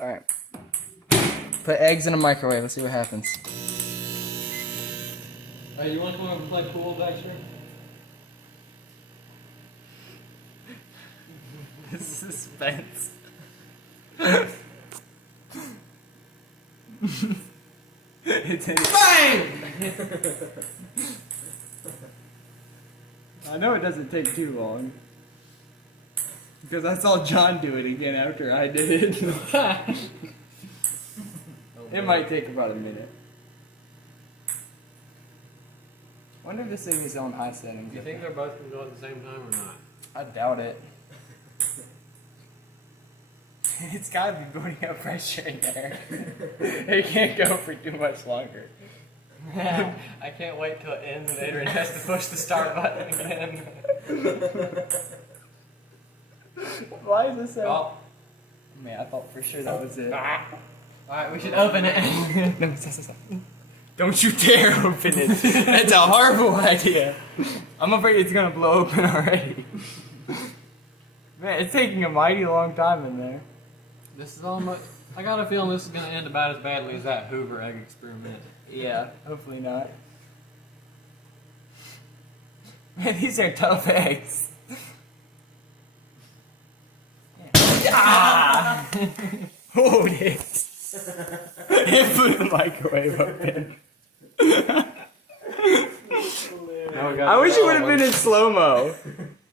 Alright. Put eggs in a microwave. Let's see what happens. Hey, you want to come over and play pool, Dexter? Suspense. Bang! I know it doesn't take too long. Because I saw John do it again after I did it. It might take about a minute. I wonder if this thing is on high settings. Do you think they're both going to go at the same time or not? I doubt it. It's gotta be building up pressure in there. It can't go for too much longer. I can't wait till it ends and Adrian has to push the start button again. Why is this so? Oh. Man, I thought for sure that was it. Alright, we should open it. No, stop. Don't you dare open it. That's a horrible idea. I'm afraid it's gonna blow open already. Man, it's taking a mighty long time in there. This is almost. I got a feeling this is going to end about as badly as that Hoover egg experiment. Yeah, hopefully not. Man, these are tough eggs. Ah! Hold it. And put the microwave open. Now we got I wish it would have been in slow-mo.